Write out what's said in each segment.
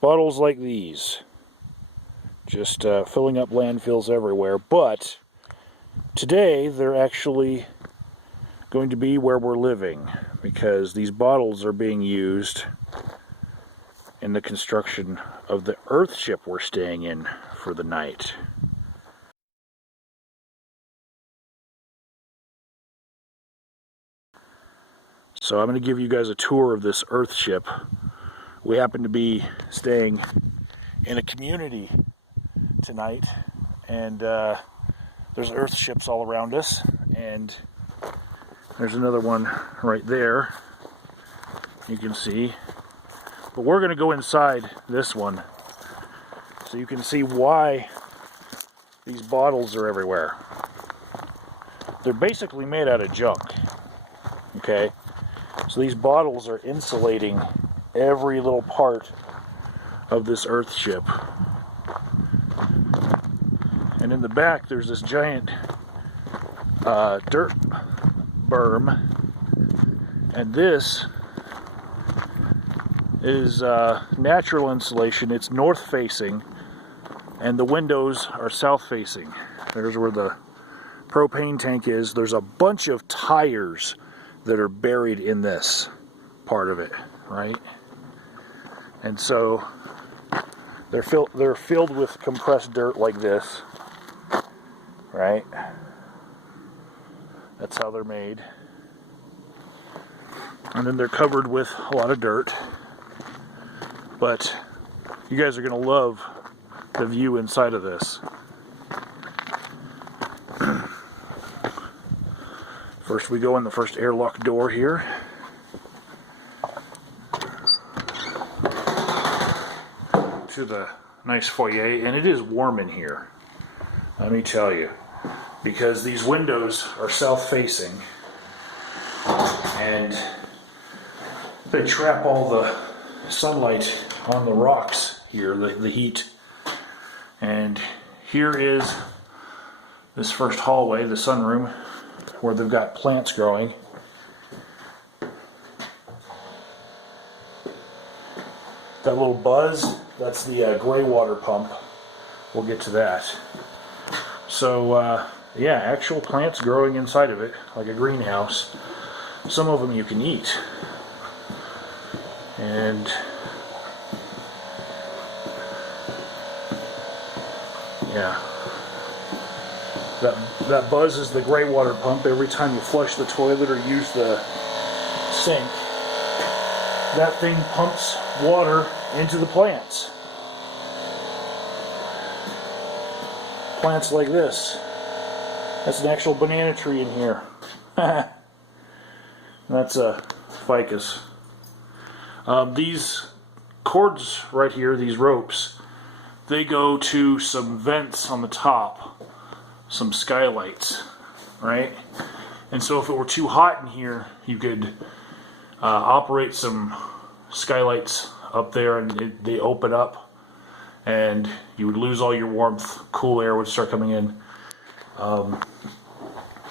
bottles like these, just filling up landfills everywhere. But today they're actually going to be where we're living, because these bottles are being used in the construction of the Earthship we're staying in for the night. So I'm going to give you guys a tour of this Earthship. We happen to be staying in a community tonight, and there's Earthships all around us, and there's another one right there, you can see. But we're going to go inside this one so you can see why these bottles are everywhere. They're basically made out of junk, okay? So these bottles are insulating every little part of this Earthship. And in the back there's this giant dirt berm, and this is natural insulation. It's north facing, and the windows are south facing. There's where the propane tank is. There's a bunch of tires that are buried in this part of it, right? And so they're filled with compressed dirt like this, right? That's how they're made. And then they're covered with a lot of dirt. But you guys are going to love the view inside of this. First we go in the first airlock door here. To the nice foyer, and it is warm in here, let me tell you, because these windows are south facing and they trap all the sunlight on the rocks here, the heat. And here is this first hallway, the sunroom, where they've got plants growing. That little buzz, that's the gray water pump. We'll get to that. So yeah, actual plants growing inside of it, like a greenhouse. Some of them you can eat. And yeah, that buzz is the gray water pump. Every time you flush the toilet or use the sink, that thing pumps water into the plants. Plants like this. That's an actual banana tree in here. That's a ficus. These cords right here, these ropes, they go to some vents on the top, some skylights, right? And so if it were too hot in here, you could operate some skylights up there, and they open up, and you would lose all your warmth. Cool air would start coming in.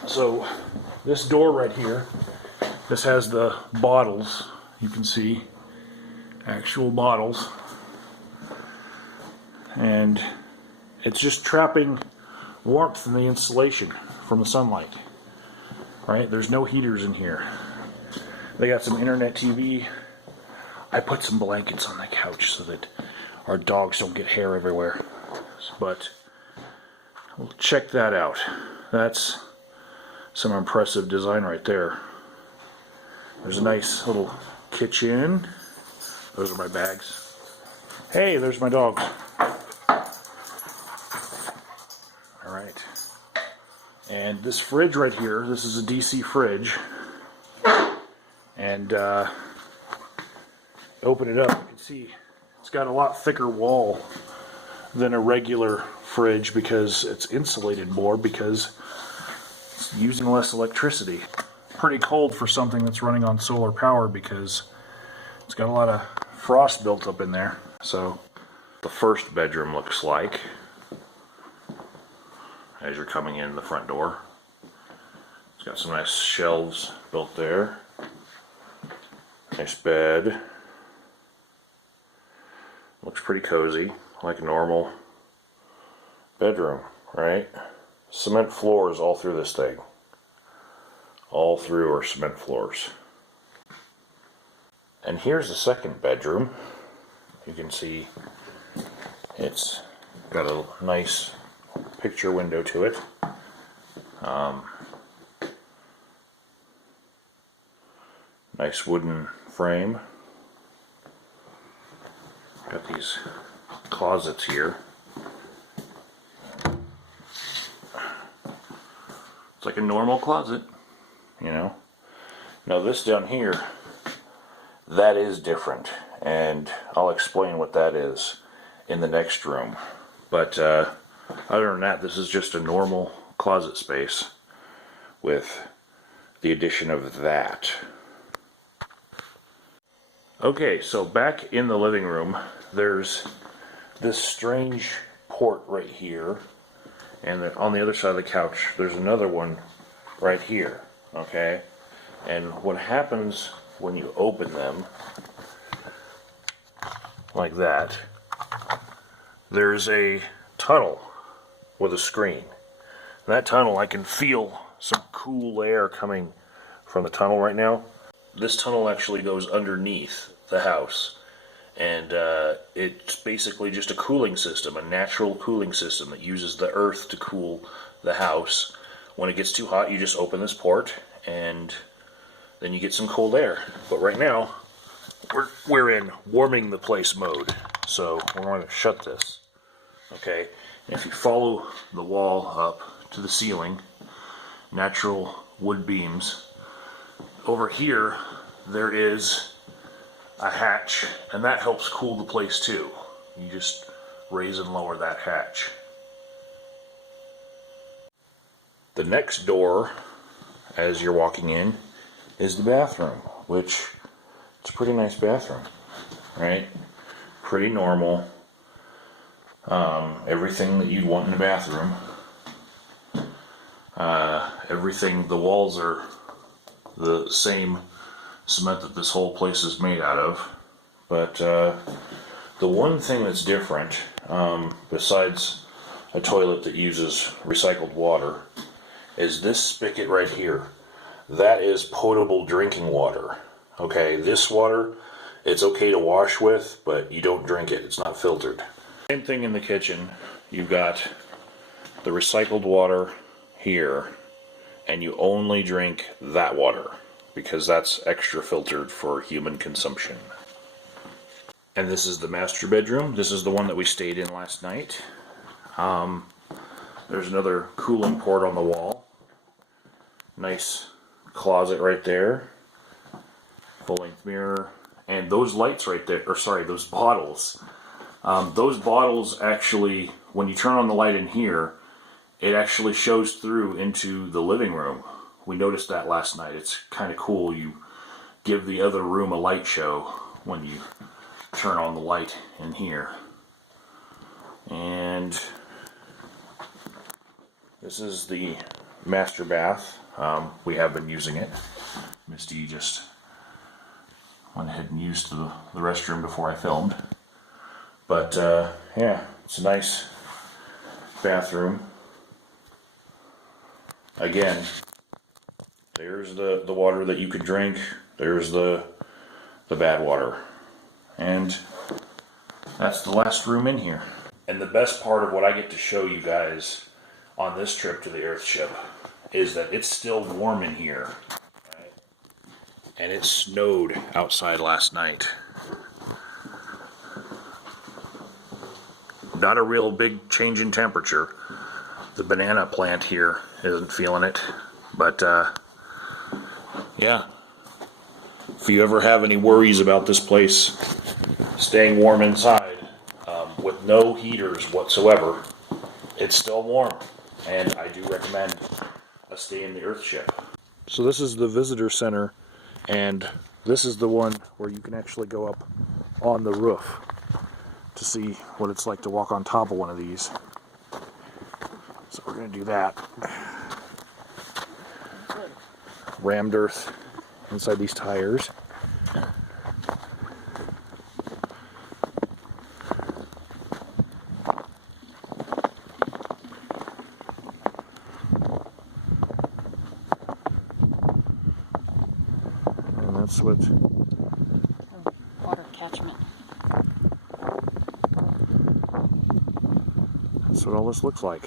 So this door right here, this has the bottles. You can see actual bottles, and it's just trapping warmth in the insulation from the sunlight, right? There's no heaters in here. They got some internet TV. I put some blankets on the couch so that our dogs don't get hair everywhere. But we'll check that out. That's some impressive design right there. There's a nice little kitchen. Those are my bags. Hey, there's my dog. Alright. And this fridge right here, this is a DC fridge. And open it up, you can see it's got a lot thicker wall than a regular fridge because it's insulated more, because it's using less electricity. Pretty cold for something that's running on solar power because it's got a lot of frost built up in there. So the first bedroom looks like as you're coming in the front door. It's got some nice shelves built there. Nice bed. Looks pretty cozy, like a normal bedroom, right? Cement floors all through this thing. All through are cement floors. And here's the second bedroom. You can see it's got a nice picture window to it. Nice wooden frame. Got these closets here. It's like a normal closet, you know. Now this down here, that is different, and I'll explain what that is in the next room. But other than that, this is just a normal closet space with the addition of that. Okay, so back in the living room, there's this strange port right here, and on the other side of the couch, there's another one right here, okay? And what happens when you open them, like that, there's a tunnel with a screen. And that tunnel, I can feel some cool air coming from the tunnel right now. This tunnel actually goes underneath the house, and it's basically just a cooling system, a natural cooling system that uses the earth to cool the house. When it gets too hot, you just open this port, and then you get some cold air. But right now, we're in warming the place mode, so we're going to shut this. Okay, and if you follow the wall up to the ceiling, natural wood beams, over here there is a hatch, and that helps cool the place too. You just raise and lower that hatch. The next door, as you're walking in, is the bathroom, which it's a pretty nice bathroom, right? Pretty normal. Everything that you'd want in a bathroom. Everything, the walls are the same cement that this whole place is made out of. But the one thing that's different, besides a toilet that uses recycled water, is this spigot right here. That is potable drinking water. Okay, this water, it's okay to wash with, but you don't drink it. It's not filtered. Same thing in the kitchen. You've got the recycled water here, and you only drink that water because that's extra filtered for human consumption. And this is the master bedroom. This is the one that we stayed in last night. There's another cooling port on the wall. Nice closet right there. Full-length mirror. And those lights right there, or sorry, those bottles. Those bottles actually, when you turn on the light in here, it actually shows through into the living room. We noticed that last night. It's kind of cool. You give the other room a light show when you turn on the light in here. And this is the master bath. We have been using it. Misty just went ahead and used the restroom before I filmed. But yeah, it's a nice bathroom. Again, there's the water that you could drink. There's the bad water. And that's the last room in here. And the best part of what I get to show you guys on this trip to the Earthship is that it's still warm in here. Right? And it snowed outside last night. Not a real big change in temperature. The banana plant here isn't feeling it. But yeah, if you ever have any worries about this place staying warm inside, with no heaters whatsoever, it's still warm, and I do recommend a stay in the Earthship. So this is the visitor center, and this is the one where you can actually go up on the roof to see what it's like to walk on top of one of these. So we're going to do that. Rammed earth inside these tires. That's what... Water catchment. That's what all this looks like.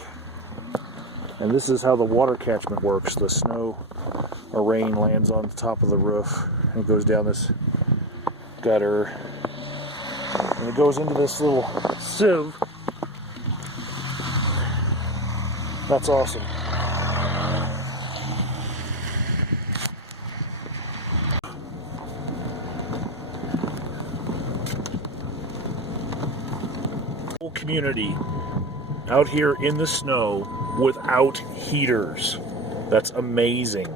And this is how the water catchment works. The snow or rain lands on the top of the roof and it goes down this gutter. And it goes into this little sieve. That's awesome. Whole community out here in the snow without heaters. That's amazing.